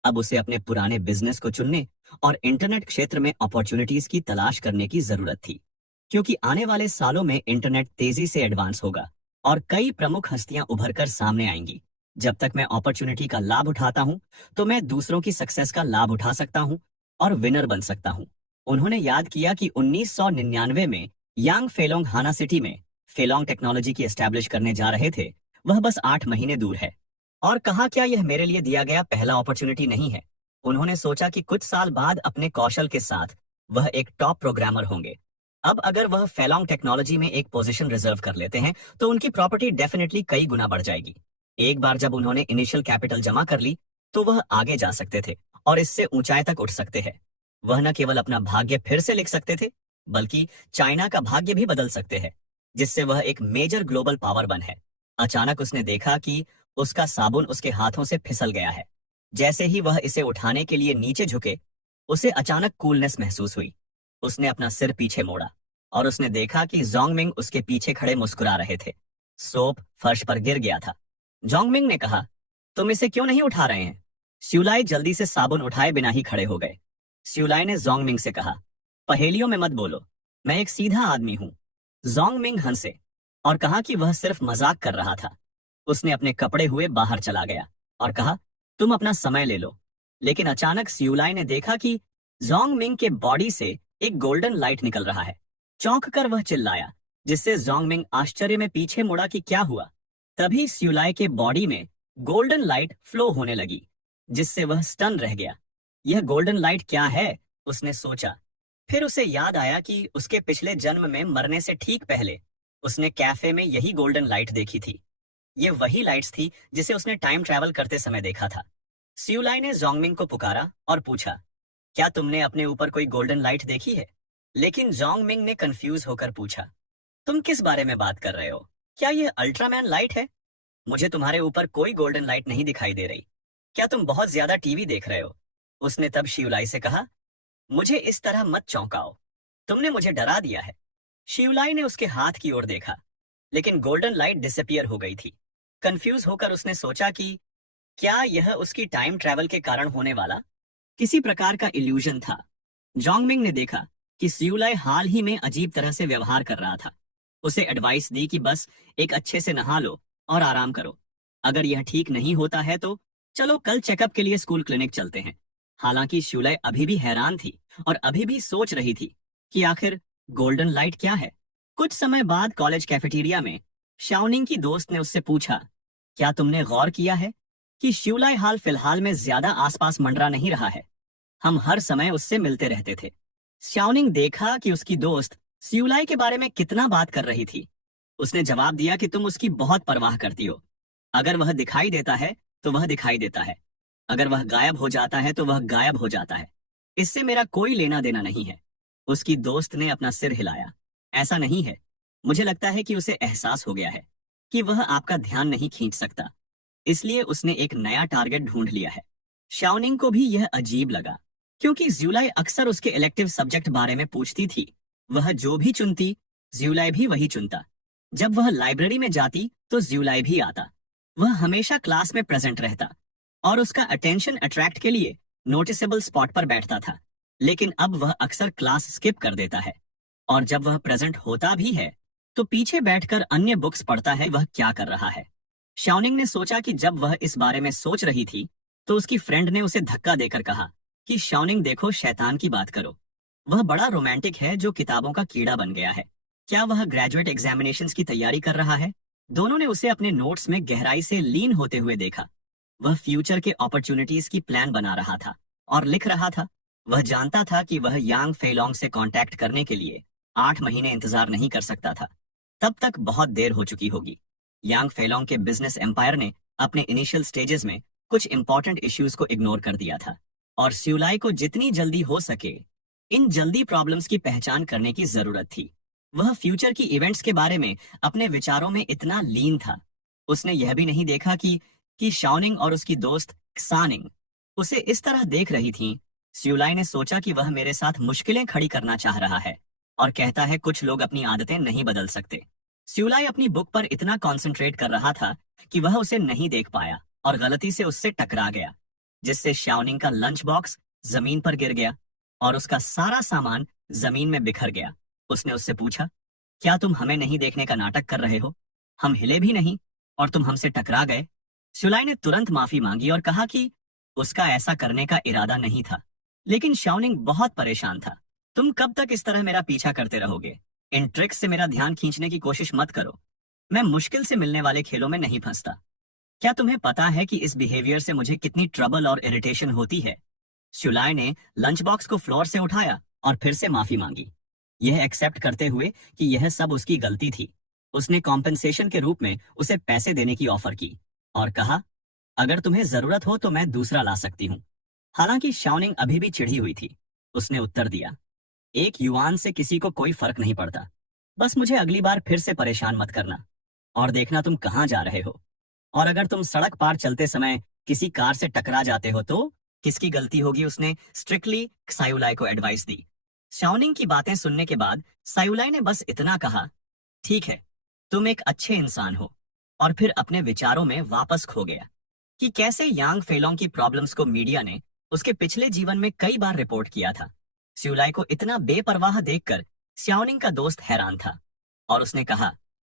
अब उसे अपने पुराने बिजनेस को चुनने और इंटरनेट क्षेत्र में अपॉर्चुनिटीज की तलाश करने की जरूरत थी, क्योंकि आने वाले सालों में इंटरनेट तेजी से एडवांस होगा और कई प्रमुख हस्तियां उभरकर सामने आएंगी। जब तक मैं अपॉर्चुनिटी का लाभ उठाता हूं तो मैं दूसरों की सक्सेस का लाभ उठा सकता हूं और विनर बन सकता हूं। उन्होंने याद किया कि 1999 में यांग फेलोंग हाना सिटी में फेलोंग टेक्नोलॉजी की एस्टैब्लिश करने जा रहे थे। वह बस 8 महीने दूर है। और कहा, क्या यह मेरे लिए दिया गया पहला अपॉर्चुनिटी नहीं है? उन्होंने सोचा कि कुछ साल बाद अपने कौशल के साथ वह एक टॉप प्रोग्रामर होंगे। अब अगर वह फेलोंग टेक्नोलॉजी में एक पोजीशन रिजर्व कर लेते हैं तो उनकी प्रॉपर्टी डेफिनेटली कई गुना बढ़ जाएगी। एक बार जब उन्होंने इनिशियल कैपिटल जमा कर ली तो वह आगे जा सकते थे और इससे ऊंचाई तक उठ सकते हैं। वह न केवल अपना भाग्य फिर से लिख सकते थे, बल्कि चाइना का भाग्य भी बदल सकते हैं, जिससे वह एक मेजर ग्लोबल पावर बन है। अचानक उसने देखा कि उसका साबुन उसके हाथों से फिसल गया है। जैसे ही वह इसे उठाने के लिए नीचे झुके, उसे अचानक कूलनेस महसूस हुई। उसने अपना सिर पीछे मोड़ा और उसने देखा कि जोंगमिंग उसके पीछे खड़े मुस्कुरा रहे थे। सोप फर्श पर गिर गया था। जोंगमिंग ने कहा, तुम इसे क्यों नहीं उठा रहे हैं? स्यूलाई जल्दी से साबुन उठाए बिना ही खड़े हो गए। स्यूलाई ने जोंगमिंग से कहा, पहेलियों में मत बोलो, मैं एक सीधा आदमी हूं। जोंगमिंग हंसे और कहा कि वह सिर्फ मजाक कर रहा था। उसने अपने कपड़े हुए बाहर चला गया और कहा, तुम अपना समय ले लो, लेकिन अचानक सियुलाई ने देखा कि जोंग मिंग के बॉडी से एक गोल्डन लाइट निकल रहा है। चौंक कर वह चिल्लाया, जिससे जोंग मिंग आश्चर्य में पीछे मुड़ा कि क्या हुआ। तभी सियुलाई के बॉडी में गोल्डन लाइट फ्लो होने लगी, जिससे वह स्टन रह गया। यह गोल्डन लाइट क्या है, उसने सोचा। फिर उसे याद आया कि उसके पिछले जन्म में मरने से ठीक पहले उसने कैफे में यही गोल्डन लाइट देखी थी। ये वही लाइट्स थी जिसे उसने टाइम ट्रैवल करते समय देखा था। सियुलाई ने जोंगमिंग को पुकारा और पूछा, क्या तुमने अपने ऊपर कोई गोल्डन लाइट देखी है? लेकिन जोंगमिंग ने कंफ्यूज होकर पूछा, तुम किस बारे में बात कर रहे हो? क्या यह अल्ट्रामैन लाइट है? मुझे तुम्हारे ऊपर कोई गोल्डन लाइट नहीं दिखाई दे रही। क्या तुम बहुत ज्यादा टीवी देख रहे हो? उसने तब शिवलाई से कहा, मुझे इस तरह मत चौंकाओ, तुमने मुझे डरा दिया है। शिवलाई ने उसके हाथ की ओर देखा, लेकिन गोल्डन लाइट डिसअपियर हो गई थी। कंफ्यूज होकर उसने सोचा कि क्या यह उसकी टाइम ट्रैवल के कारण होने वाला किसी प्रकार का इल्यूजन था। जोंगमिंग ने देखा कि सियुलाई हाल ही में अजीब तरह से व्यवहार कर रहा था। उसे एडवाइस दी कि बस एक अच्छे से नहा लो और आराम करो। अगर यह ठीक नहीं होता है तो चलो कल चेकअप के लिए स्कूल क्लिनिक चलते हैं। हालांकि शिवलाई अभी भी हैरान थी और अभी भी सोच रही थी कि आखिर गोल्डन लाइट क्या है। कुछ समय बाद कॉलेज कैफेटेरिया में शाओनिंग की दोस्त ने उससे पूछा, क्या तुमने गौर किया है कि शिवलाई हाल फिलहाल में ज्यादा आसपास मंडरा नहीं रहा है? हम हर समय उससे मिलते रहते थे। शाओनिंग देखा कि उसकी दोस्त शिवलाई के बारे में कितना बात कर रही थी। उसने जवाब दिया कि तुम उसकी बहुत परवाह करती हो। अगर वह दिखाई देता है तो वह दिखाई देता है, अगर वह गायब हो जाता है तो वह गायब हो जाता है। इससे मेरा कोई लेना देना नहीं है। उसकी दोस्त ने अपना सिर हिलाया। ऐसा नहीं है, मुझे लगता है कि उसे एहसास हो गया है कि वह आपका ध्यान नहीं खींच सकता, इसलिए उसने एक नया टारगेट ढूंढ लिया है। शाओनिंग को भी यह अजीब लगा, क्योंकि ज्यूलाई अक्सर उसके इलेक्टिव सब्जेक्ट बारे में पूछती थी। वह जो भी चुनती, ज्यूलाई भी वही चुनता। जब वह लाइब्रेरी में जाती तो ज्यूलाई भी आता। वह हमेशा क्लास में प्रेजेंट रहता और उसका अटेंशन अट्रैक्ट के लिए नोटिसेबल स्पॉट पर बैठता था। लेकिन अब वह अक्सर क्लास स्किप कर देता है, और जब वह प्रेजेंट होता भी है तो पीछे बैठकर अन्य बुक्स पढ़ता है। वह क्या कर रहा है? शाओनिंग ने सोचा कि जब वह इस बारे में सोच रही थी तो उसकी फ्रेंड ने उसे धक्का देकर कहा कि शाओनिंग देखो, शैतान की बात करो। वह बड़ा रोमांटिक है जो किताबों का कीड़ा बन गया है। क्या वह ग्रेजुएट एग्जामिनेशंस की तैयारी कर रहा है? दोनों ने उसे अपने नोट्स में गहराई से लीन होते हुए देखा। वह फ्यूचर के अपॉर्चुनिटीज की प्लान बना रहा था और लिख रहा था। वह जानता था कि वह यांग फेलोंग से कांटेक्ट करने के लिए 8 महीने इंतजार नहीं कर सकता था। तब तक बहुत देर हो चुकी होगी। यांग फेलोंग के बिजनेस एम्पायर ने अपने इनिशियल स्टेजेस में कुछ इंपॉर्टेंट इश्यूज को इग्नोर कर दिया था, और सियुलाई को जितनी जल्दी हो सके इन जल्दी प्रॉब्लम्स की पहचान करने की जरूरत थी। वह फ्यूचर की इवेंट्स के बारे में अपने विचारों में इतना लीन था। उसने यह भी नहीं देखा कि शाओनिंग और उसकी दोस्त क्सानिंग उसे इस तरह देख रही थीं। सियुलाई ने सोचा कि वह मेरे साथ मुश्किलें खड़ी करना चाह रहा है और कहता है कुछ लोग अपनी आदतें नहीं बदल सकते। सियुलाई अपनी बुक पर इतना कंसंट्रेट कर रहा था कि वह उसे नहीं देख पाया और गलती से उससे टकरा गया, जिससे शाओनिंग का लंच बॉक्स जमीन पर गिर गया और उसका सारा सामान जमीन में बिखर गया। उसने उससे पूछा, क्या तुम हमें नहीं देखने का नाटक कर रहे हो? हम हिले भी नहीं और तुम हमसे टकरा गए। सियुलाई ने तुरंत माफी मांगी और कहा कि उसका ऐसा करने का इरादा नहीं था। लेकिन शाओनिंग बहुत परेशान था। तुम कब तक इस तरह मेरा पीछा करते रहोगे? इन ट्रिक्स से मेरा ध्यान खींचने की कोशिश मत करो। मैं मुश्किल से मिलने वाले खेलों में नहीं फंसता। क्या तुम्हें पता है कि इस बिहेवियर से मुझे कितनी ट्रबल और इरिटेशन होती है? सियुलाई ने लंच बॉक्स को फ्लोर से उठाया और फिर से माफी मांगी, यह एक्सेप्ट करते हुए कि यह सब उसकी गलती थी। उसने कॉम्पेंसेशन के रूप में उसे पैसे देने की ऑफर की और कहा, अगर तुम्हें जरूरत हो तो मैं दूसरा ला सकती हूँ। हालांकि शाओनिंग अभी भी चिढ़ी हुई थी। उसने उत्तर दिया, 1 युआन से किसी को कोई फर्क नहीं पड़ता। बस मुझे अगली बार फिर से परेशान मत करना, और देखना तुम कहाँ जा रहे हो। और अगर तुम सड़क पार चलते समय किसी कार से टकरा जाते हो तो किसकी गलती होगी? उसने स्ट्रिक्टली सायुलाई को एडवाइस दी। शाओनिंग की बातें सुनने के बाद सायुलाई ने बस इतना कहा, ठीक है, तुम एक अच्छे इंसान हो। और फिर अपने विचारों में वापस खो गया कि कैसे यांग फेलोंग की प्रॉब्लम्स को मीडिया ने उसके पिछले जीवन में कई बार रिपोर्ट किया था। सियुलाई को इतना बेपरवाह देखकर शाओनिंग का दोस्त हैरान था और उसने कहा,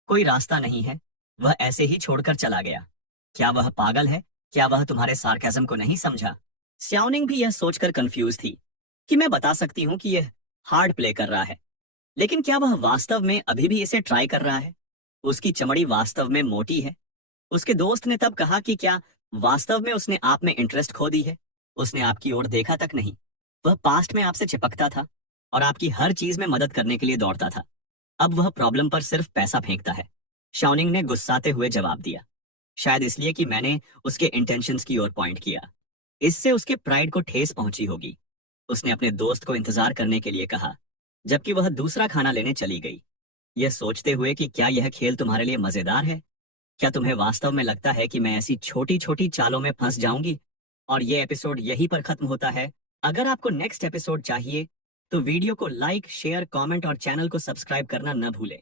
कोई रास्ता नहीं है। वह ऐसे ही छोड़कर चला गया। क्या वह पागल है? क्या वह तुम्हारे सार्केज्म को नहीं समझा? स्याओनिंग भी यह सोचकर कंफ्यूज थी कि मैं बता सकती हूँ कि यह हार्ड प्ले कर रहा है, लेकिन क्या वह वास्तव में अभी भी इसे ट्राई कर रहा है? उसकी चमड़ी वास्तव में मोटी है। उसके दोस्त ने तब कहा कि क्या वास्तव में उसने आप में इंटरेस्ट खो दी है? उसने आपकी ओर देखा तक नहीं। वह पास्ट में आपसे चिपकता था और आपकी हर चीज में मदद करने के लिए दौड़ता था। अब वह प्रॉब्लम पर सिर्फ पैसा फेंकता है। शाओनिंग ने गुस्साते हुए जवाब दिया, शायद इसलिए कि मैंने उसके इंटेंशंस की ओर पॉइंट किया। इससे उसके प्राइड को ठेस पहुंची होगी। उसने अपने दोस्त को इंतजार करने के लिए कहा, जबकि वह दूसरा खाना लेने चली गई, यह सोचते हुए कि क्या यह खेल तुम्हारे लिए मजेदार है? क्या तुम्हें वास्तव में लगता है कि मैं ऐसी छोटी छोटी चालों में फंस जाऊंगी? और ये एपिसोड यहीं पर खत्म होता है। अगर आपको नेक्स्ट एपिसोड चाहिए तो वीडियो को लाइक, शेयर, कमेंट और चैनल को सब्सक्राइब करना न भूलें।